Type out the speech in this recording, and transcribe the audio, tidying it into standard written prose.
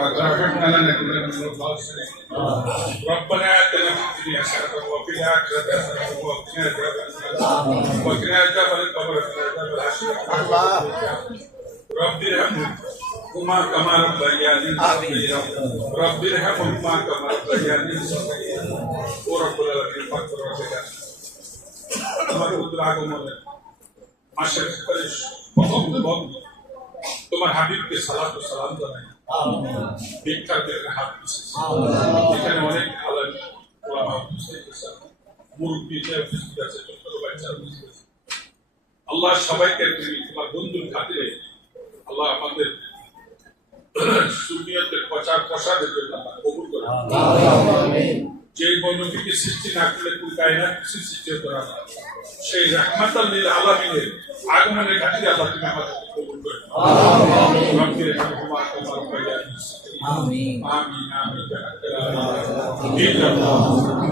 وترحمنا لنكن من الخاسرين ربنا آتنا في الدنيا حسنة وفي الآخرة حسنة وقنا عذاب النار وقنا عذاب القبر وعذاب الحشر رب ارحمهما كما ربياني صغيرا رب ارحمهما كما ربياني صغيرا ورب العالمين فاغفر لنا তোমার উদ্র আগমনে মাসের প্রথম তোমার হাবিবকে সালাত ও সালাম জানাই ভিক্ষাদের হাত দিয়েছে এখানে অনেক আলেম ওলামা উপস্থিত আছে মুরব্বীরা উপস্থিত আছে ছোট বাচ্চা উপস্থিত আছে আল্লাহ সবাইকে তুমি তোমার বন্ধুর খাতিরে আল্লাহ আমাদের সুন্নিয়তের প্রচার প্রসারের জন্য আল্লাহ কবুল করুন আমিন যে নবীকে সৃষ্টি না করলে কুল কায়নাত সৃষ্টি হতো না সেই রাহমাতাল লিল আলামিনের আগমনের খাতিরে আল্লাহ তুমি আমাদেরকে কবুল করুন আমিন রব্বির রহমা আমিন আমিন আমিন আমিন